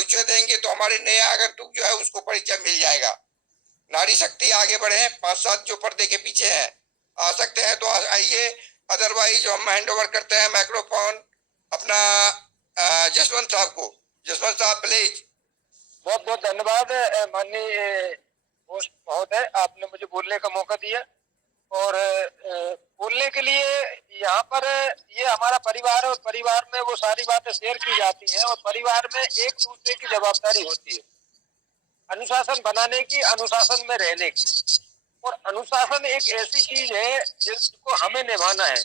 परिचय देंगे तो हमारे नए आगंतुक जो है उसको परिचय मिल जाएगा। नारी शक्ति आगे बढ़े, 5-7 जो पर्दे के पीछे हैं आ सकते हैं तो आइए, अदरवाइज हम हैंड ओवर करते हैं माइक्रोफोन अपना जसवंत साहब को। जसवंत साहब प्लीज। बहुत बहुत धन्यवाद माननीय होस्ट महोदय, आपने मुझे बोलने का मौका दिया। और बोलने के लिए यहाँ पर ये हमारा परिवार है और परिवार में वो सारी बातें शेयर की जाती हैं और परिवार में एक दूसरे की जवाबदारी होती है, अनुशासन बनाने की, अनुशासन में रहने की। और अनुशासन एक ऐसी चीज है जिसको हमें निभाना है।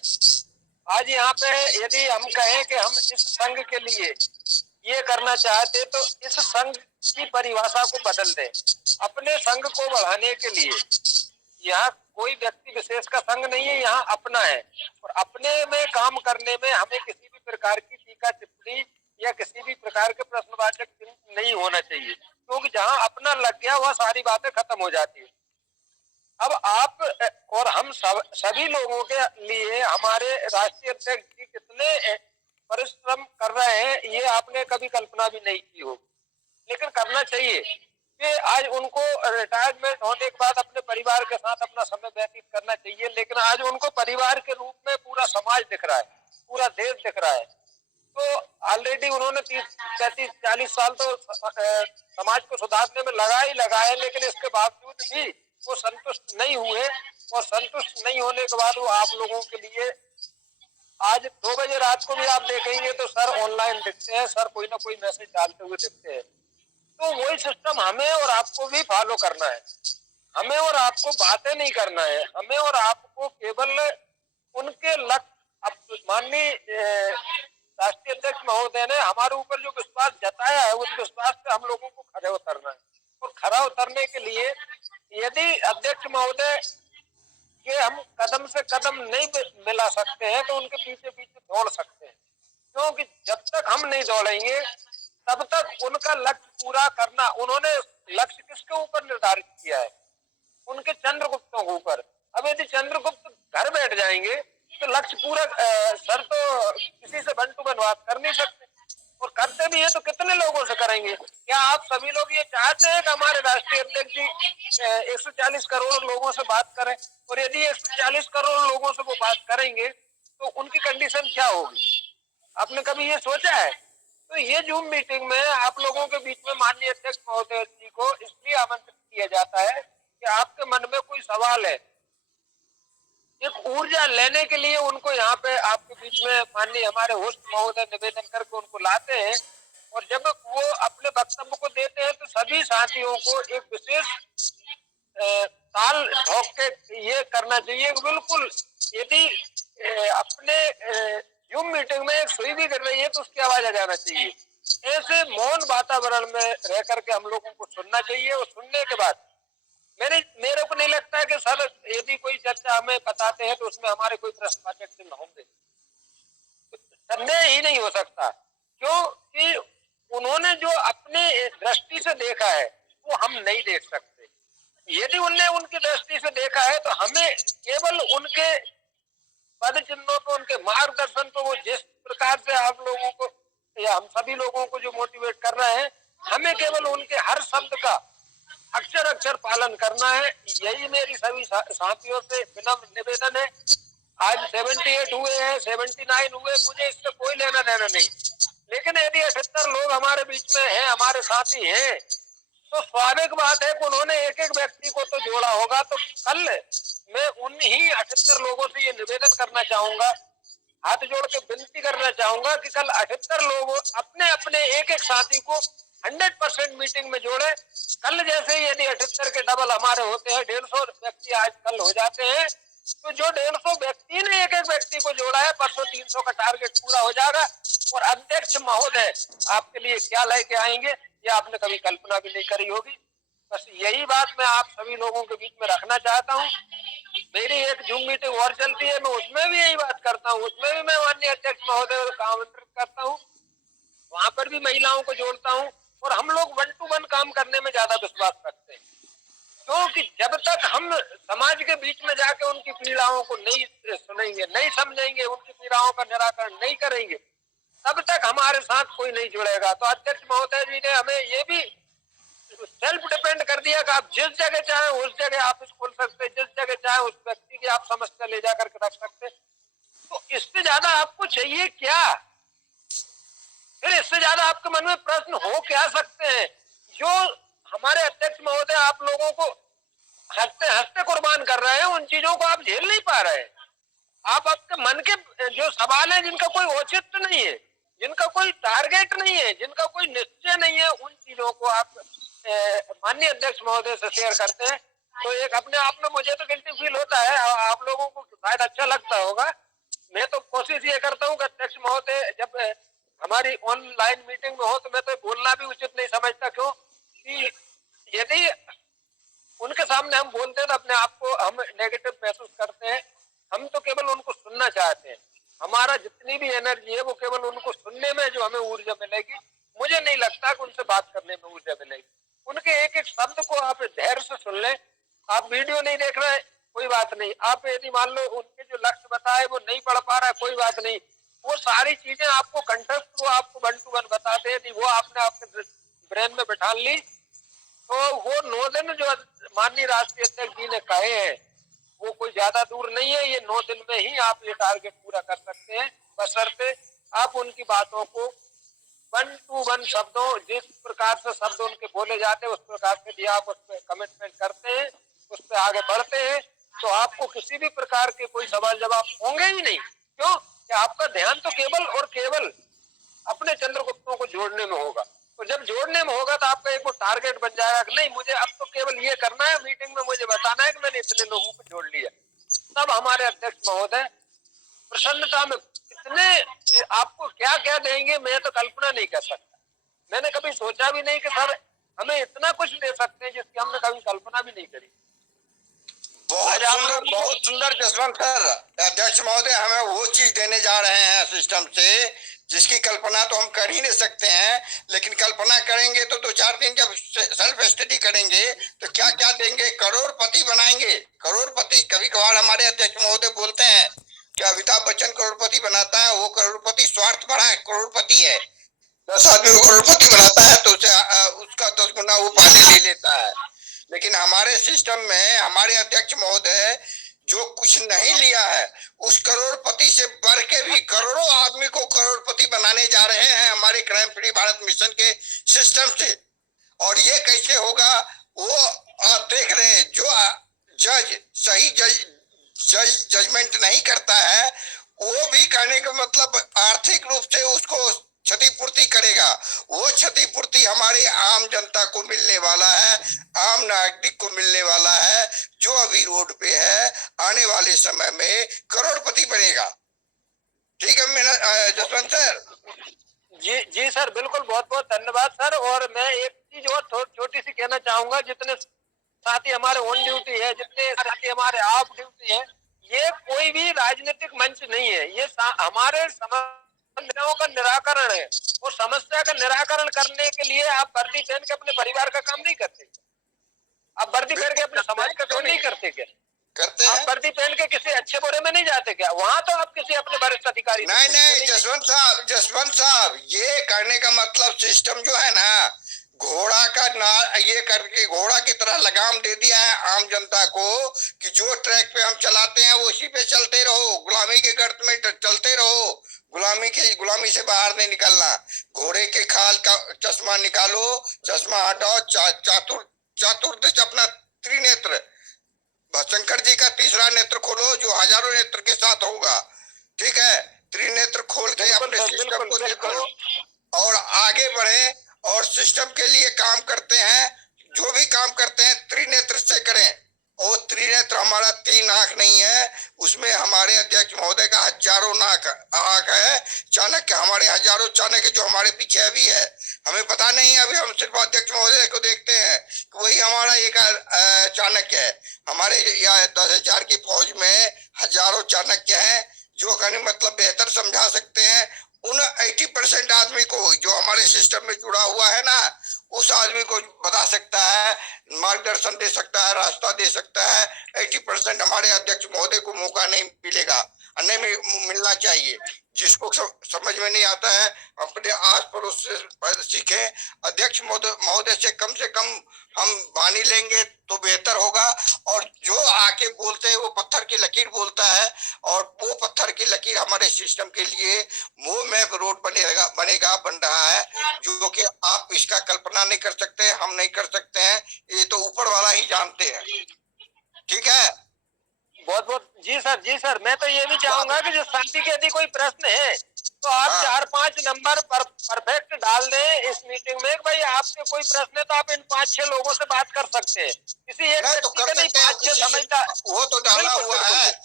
आज यहाँ पे यदि हम कहें कि हम इस संघ के लिए ये करना चाहते तो इस संघ की परिभाषा को बदल दें। अपने संघ को बढ़ाने के लिए यहाँ कोई व्यक्ति विशेष का संघ नहीं है, यहाँ अपना है। और अपने में काम करने में हमें किसी भी प्रकार की टीका टिप्पणी या किसी भी प्रकार के प्रश्नवाचक चिन्ह नहीं होना चाहिए, क्योंकि जहाँ अपना लग गया वह सारी बातें खत्म हो जाती है। अब आप और हम सभी लोगों के लिए हमारे राष्ट्रीय अध्यक्ष जी कितने परिश्रम कर रहे हैं ये आपने कभी कल्पना भी नहीं की होगी, लेकिन करना चाहिए कि आज उनको रिटायरमेंट होने के बाद अपने परिवार के साथ अपना समय व्यतीत करना चाहिए। लेकिन आज उनको परिवार के रूप में पूरा समाज दिख रहा है, पूरा देश दिख रहा है। तो ऑलरेडी उन्होंने 30-35-40 साल तो समाज को सुधारने में लगा है, लेकिन इसके बावजूद भी वो संतुष्ट नहीं हुए। और संतुष्ट नहीं होने के बाद वो आप लोगों के लिए आज 2 बजे रात को भी आप देखेंगे तो सर ऑनलाइन दिखते हैं, सर कोई ना कोई मैसेज डालते हुए दिखते हैं। तो वही सिस्टम हमें और आपको भी फॉलो करना है। हमें और आपको बातें नहीं करना है, हमें और आपको केवल उनके लक्ष्य, माननीय राष्ट्रीय अध्यक्ष महोदय ने हमारे ऊपर जो विश्वास जताया है उस विश्वास पे हम लोगों को खड़े उतरना है। और खड़ा उतरने के लिए यदि अध्यक्ष महोदय के हम कदम से कदम नहीं मिला सकते हैं तो उनके पीछे पीछे दौड़ सकते हैं, क्योंकि जब तक हम नहीं दौड़ेंगे तब तक उनका लक्ष्य पूरा करना, उन्होंने लक्ष्य किसके ऊपर निर्धारित किया है? उनके चंद्रगुप्तों के ऊपर। अब यदि चंद्रगुप्त घर बैठ जाएंगे तो लक्ष्य पूरा सर तो किसी से वन टू वन बात कर नहीं सकते, और करते भी है तो कितने लोगों से करेंगे? क्या आप सभी लोग ये चाहते हैं कि हमारे राष्ट्रीय अध्यक्ष जी 140 करोड़ लोगों से बात करें? और यदि 140 करोड़ लोगों से वो बात करेंगे तो उनकी कंडीशन क्या होगी? आपने कभी ये सोचा है? तो ये जूम मीटिंग में आप लोगों के बीच में माननीय अध्यक्ष महोदय जी को इसलिए आमंत्रित किया जाता है कि आपके मन में कोई सवाल है, एक ऊर्जा लेने के लिए उनको यहाँ पे आपके बीच में माननीय हमारे होस्ट महोदय निवेदन करके उनको लाते हैं। और जब वो अपने वक्तव्य को देते हैं तो सभी साथियों को एक विशेष ताल ठोक के ये करना चाहिए। बिल्कुल यदि अपने जूम मीटिंग में एक सुई भी कर रही है तो उसकी आवाज आ जाना चाहिए। ऐसे मौन वातावरण में रह करके हम लोगों को सुनना चाहिए। और सुनने के बाद मेरे को नहीं लगता है कि सर यदि कोई चर्चा हमें बताते हैं तो उसमें हमारे कोई प्रश्नवाचक चिन्ह होंगे, संदेह ही नहीं हो सकता, क्योंकि उन्होंने जो अपने दृष्टि से देखा है वो हम नहीं देख सकते। यदि उनने उनकी दृष्टि से देखा है तो हमें केवल उनके पद चिन्हों को, उनके मार्गदर्शन को, वो जिस प्रकार से आप लोगों को या हम सभी लोगों को जो मोटिवेट कर रहे हैं, हमें केवल उनके हर शब्द का अक्षर अक्षर पालन करना है। यही मेरी सभी साथियों से विनम्र निवेदन है। आज 78 हुए हैं, 79 हुए, मुझे इससे कोई लेना देना नहीं, लेकिन यदि 78 लोग हमारे बीच में हैं, हमारे साथी हैं, तो स्वाभाविक बात है कि उन्होंने एक एक व्यक्ति को तो जोड़ा होगा। तो कल मैं उन्हीं 78 लोगों से ये निवेदन करना चाहूंगा, हाथ जोड़ के विनती करना चाहूंगा कि कल 78 लोग अपने अपने एक एक साथी को 100% मीटिंग में जोड़े। कल जैसे यदि 78 के डबल हमारे होते हैं, 150 व्यक्ति आज कल हो जाते हैं, तो जो 150 व्यक्ति ने एक एक व्यक्ति को जोड़ा है, परसों 300 का टारगेट पूरा हो जाएगा। और अध्यक्ष महोदय आपके लिए क्या लेके आएंगे ये आपने कभी कल्पना भी नहीं करी होगी। बस यही बात मैं आप सभी लोगों के बीच में रखना चाहता हूँ। मेरी एक जूम मीटिंग और चलती है, मैं उसमें भी यही बात करता हूँ, उसमें भी मैं माननीय अध्यक्ष महोदय को आमंत्रित करता हूँ, वहां पर भी महिलाओं को जोड़ता हूँ। और हम लोग वन टू वन काम करने में ज्यादा विश्वास रखते हैं, क्योंकि जब तक हम समाज के बीच में जाके उनकी पीड़ाओं को नहीं सुनेंगे, नहीं समझेंगे, उनकी पीड़ाओं का निराकरण नहीं करेंगे, तब तक हमारे साथ कोई नहीं जुड़ेगा। तो अध्यक्ष महोदय जी ने हमें ये भी सेल्फ डिपेंड कर दिया कि आप जिस जगह चाहे उस जगह ऑफिस खोल सकते, जिस जगह चाहे उस व्यक्ति की आप समस्या ले जाकर के रख सकते। तो इससे ज्यादा आपको चाहिए क्या? फिर इससे ज्यादा आपके मन में प्रश्न हो क्या सकते हैं? जो हमारे अध्यक्ष महोदय आप लोगों को हंसते हंसते कुर्बान कर रहे हैं, उन चीजों को आप झेल नहीं पा रहे हैं। आप आपके मन के जो सवाल है, जिनका कोई औचित्य नहीं है, जिनका कोई टारगेट नहीं है, जिनका कोई निश्चय नहीं है, उन चीजों को आप माननीय अध्यक्ष महोदय से शेयर करते हैं। तो एक अपने आप में मुझे तो गिल्टी फील होता है, आप लोगों को शायद अच्छा लगता होगा। मैं तो कोशिश ये करता हूँ कि अध्यक्ष महोदय जब हमारी ऑनलाइन मीटिंग में हो तो मैं तो बोलना भी उचित नहीं समझता। क्यों कि यदि उनके सामने हम बोलते हैं तो अपने आप को हम नेगेटिव महसूस करते हैं। हम तो केवल उनको सुनना चाहते हैं। हमारा जितनी भी एनर्जी है वो केवल उनको सुनने में जो हमें ऊर्जा मिलेगी। मुझे नहीं लगता कि उनसे बात करने में ऊर्जा मिलेगी। उनके एक एक शब्द को आप धैर्य से सुन लें। आप वीडियो नहीं देख रहे, कोई बात नहीं। आप यदि मान लो उनके जो लक्ष्य बताए वो नहीं पढ़ पा रहा है, कोई बात नहीं। वो सारी चीजें आपको कंठस्थ वो आपको 1 to 1 बताते हैं। वो आपने आपके ब्रेन में बैठा ली तो वो 9 दिन जो माननीय राष्ट्रीय अध्यक्ष जी ने कहे हैं वो कोई ज्यादा दूर नहीं है। ये 9 दिन में ही आप ये टारगेट पूरा कर सकते हैं, बशर्ते आप उनकी बातों को 1 to 1 शब्दों, जिस प्रकार से शब्द उनके बोले जाते हैं उस प्रकार से भी आप उस पर कमिटमेंट करते हैं, उस पर आगे बढ़ते हैं, तो आपको किसी भी प्रकार के कोई सवाल जवाब होंगे ही नहीं। क्यों कि आपका ध्यान तो केवल और केवल अपने चंद्रगुप्तों को जोड़ने में होगा। तो जब जोड़ने में होगा तो आपका एक वो टारगेट बन जाएगा कि नहीं, मुझे अब तो केवल ये करना है, मीटिंग में मुझे बताना है कि मैंने इतने लोगों को जोड़ लिया। तब हमारे अध्यक्ष महोदय प्रसन्नता में कितने आपको क्या क्या देंगे, मैं तो कल्पना नहीं कर सकता। मैंने कभी सोचा भी नहीं कि सर हमें इतना कुछ दे सकते हैं जिसकी हमने कभी कल्पना भी नहीं करी। बहुत सुंदर जसवंत सर। अध्यक्ष महोदय हमें वो चीज देने जा रहे हैं सिस्टम से जिसकी कल्पना तो हम कर ही नहीं सकते हैं। लेकिन कल्पना करेंगे तो 2-4 दिन जब सेल्फ स्टडी करेंगे तो क्या क्या देंगे, करोड़पति बनाएंगे। करोड़पति, कभी कभार हमारे अध्यक्ष महोदय बोलते हैं कि अमिताभ बच्चन करोड़पति बनाता है, वो करोड़पति स्वार्थ भरा है, करोड़पति है। 10 आदमी को करोड़पति बनाता है तो उसका 10 गुना वो पहले ले लेता है। लेकिन हमारे सिस्टम में हमारे अध्यक्ष महोदय जो कुछ नहीं लिया है उस करोड़पति से बढ़ के भी करोड़ों आदमी को करोड़पति बनाने जा रहे हैं हमारे क्राइम फ्री भारत मिशन के सिस्टम से। और ये कैसे होगा वो आप देख रहे हैं। जो जज सही जजमेंट नहीं करता है वो भी कहने का मतलब आर्थिक रूप से उसको क्षतिपूर्ति करेगा। वो क्षतिपूर्ति हमारे आम जनता को मिलने वाला है, आम नागरिक को मिलने वाला है जो अभी रोड पे है, आने वाले समय में करोड़पति बनेगा। ठीक है मेरा जसवंत सर? जी जी सर, बिल्कुल, बहुत बहुत धन्यवाद सर। और मैं एक चीज और छोटी सी कहना चाहूंगा। जितने साथी हमारे ऑन ड्यूटी है, जितने साथी हमारे ऑफ ड्यूटी है, ये कोई भी राजनीतिक मंच नहीं है। ये हमारे समस्याओं का निराकरण है। और समस्या का निराकरण करने के लिए आप वर्दी पहन के अपने परिवार का काम नहीं करते, आप वर्दी पहन के अपने समाज का काम नहीं करते क्या? करते आप हैं। वर्दी पहन के किसी अच्छे बुरे में नहीं जाते क्या? वहां तो आप किसी अपने वरिष्ठ अधिकारी नहीं जसवंत साहब ये करने का मतलब सिस्टम जो है ना घोड़ा का ना ये करके घोड़ा की तरह लगाम दे दिया है आम जनता को कि जो ट्रैक पे हम चलाते हैं वो उसी पे चलते रहो, गुलामी के गर्त में चलते रहो, गुलामी से बाहर नहीं निकलना। घोड़े के खाल का चश्मा निकालो, चश्मा हटाओ, चतुर्दश अपना त्रिनेत्र शंकर जी का तीसरा नेत्र खोलो जो हजारों नेत्र के साथ होगा। ठीक है, त्रिनेत्र खोल के अपने सिस्टम को देखो और आगे बढ़े और सिस्टम के लिए काम करते हैं। जो भी काम करते हैं त्रिनेत्र से करें। और त्रिनेत्र हमारा 3 आंख नहीं है, उसमें हमारे अध्यक्ष महोदय का हजारों आंख है। चाणक्य हमारे हजारों चाणक्य जो हमारे पीछे अभी है, हमें पता नहीं है, अभी हम सिर्फ अध्यक्ष महोदय को देखते हैं कि वही हमारा एक चाणक्य है। हमारे यहाँ 10,000 की फौज में हजारों चाणक्य हैं जो कहने मतलब बेहतर समझा सकते हैं उन 80% आदमी को जो हमारे सिस्टम में जुड़ा हुआ है ना, उस आदमी को बता सकता है, मार्गदर्शन दे सकता है, रास्ता दे सकता है। 80% हमारे अध्यक्ष महोदय को मौका नहीं मिलेगा, नहीं मिलना चाहिए। जिसको समझ में नहीं आता है अपने आस पड़ोस से सीखें। अध्यक्ष महोदय से कम हम वाणी लेंगे तो बेहतर होगा। और जो आके बोलते हैं वो पत्थर की लकीर बोलता है, और वो पत्थर की लकीर हमारे सिस्टम के लिए वो मैप रोड बनेगा बन रहा है, जो कि आप इसका कल्पना नहीं कर सकते, हम नहीं कर सकते हैं, ये तो ऊपर वाला ही जानते हैं। ठीक है, बहुत बहुत जी सर, मैं तो ये भी चाहूंगा कि जो शांति के यदि कोई प्रश्न है तो आप हाँ 4-5 नंबर पर परफेक्ट डाल दें इस मीटिंग में। भाई आपके कोई प्रश्न है तो आप इन 5-6 लोगों से बात कर सकते हैं, किसी एक नहीं तो व्यक्ति कर का नहीं, सकते हैं, 5-6 किसी से समझदार। वो तो डाला बिल्कुल हुआ बिल्कुल है, बिल्कुल।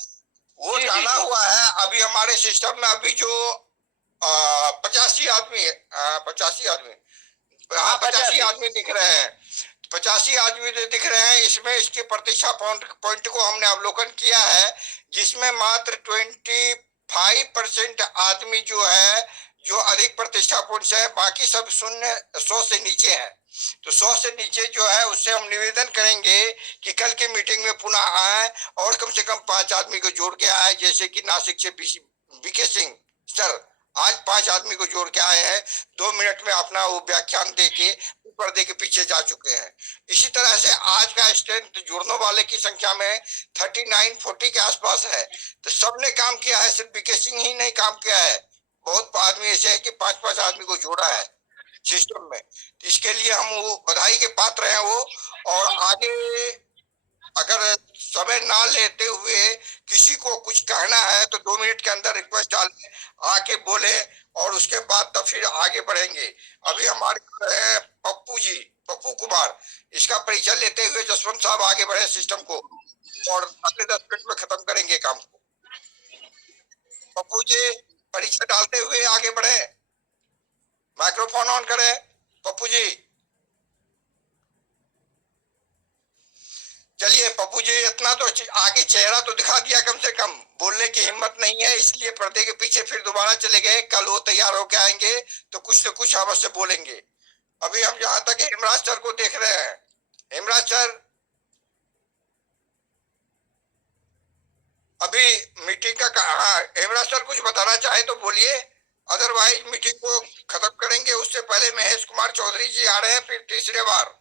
वो जी जी डाला जी। हुआ है। अभी हमारे सिस्टम में अभी जो 85 आदमी है, 85 आदमी, हाँ हाँ 85 85। आदमी दिख रहे हैं, 85 आदमी जो दिख रहे हैं, इसमें इसकी प्रतिष्ठा पॉइंट को हमने अवलोकन किया है, जिसमें मात्र 25% आदमी जो है जो अधिक प्रतिष्ठा पॉइंट है, बाकी सब शून्य 100 से नीचे है। तो 100 से नीचे जो है उससे हम निवेदन करेंगे कि कल की मीटिंग में पुनः आए और कम से कम 5 आदमी को जोड़ के आए, जैसे कि नासिक से बीके सिंह सर आज 5 आदमी को जोड़ के आए हैं, 2 मिनट में अपना वो व्याख्यान देके पर्दे के पीछे जा चुके हैं। इसी तरह से आज का स्ट्रेंथ जुड़ने वाले की संख्या में 39-40 के आसपास है। तो सबने काम किया है, सिर्फ बीके सिंह ही नहीं काम किया है, बहुत आदमी ऐसे है कि 5-5 आदमी को जोड़ा है सिस्टम में। तो इसके लिए हम वो बधाई के पात्र हैं वो। और आगे अगर समय ना लेते हुए किसी को कुछ कहना है तो 2 मिनट के अंदर रिक्वेस्ट डालें, आके बोले, और उसके बाद तब फिर आगे बढ़ेंगे। अभी हमारे है पप्पू जी, पप्पू कुमार, इसका परिचय लेते हुए जसवंत साहब आगे बढ़े सिस्टम को, और अगले 10 मिनट में खत्म करेंगे काम को। पप्पू जी परिचय डालते हुए आगे बढ़े, माइक्रोफोन ऑन करें पप्पू जी। चलिए पप्पू जी, इतना तो आगे चेहरा तो दिखा दिया, कम से कम बोलने की हिम्मत नहीं है, इसलिए पर्दे के पीछे फिर दोबारा चले गए। कल वो तैयार होके आएंगे तो कुछ न कुछ अवश्य बोलेंगे। अभी हम जहां तक हेमराज सर को देख रहे हैं, हेमराज सर अभी मीटिंग का, हाँ हेमराज सर कुछ बताना चाहे तो बोलिए, अदरवाइज मीटिंग को खत्म करेंगे। उससे पहले महेश कुमार चौधरी जी आ रहे हैं फिर तीसरे बार।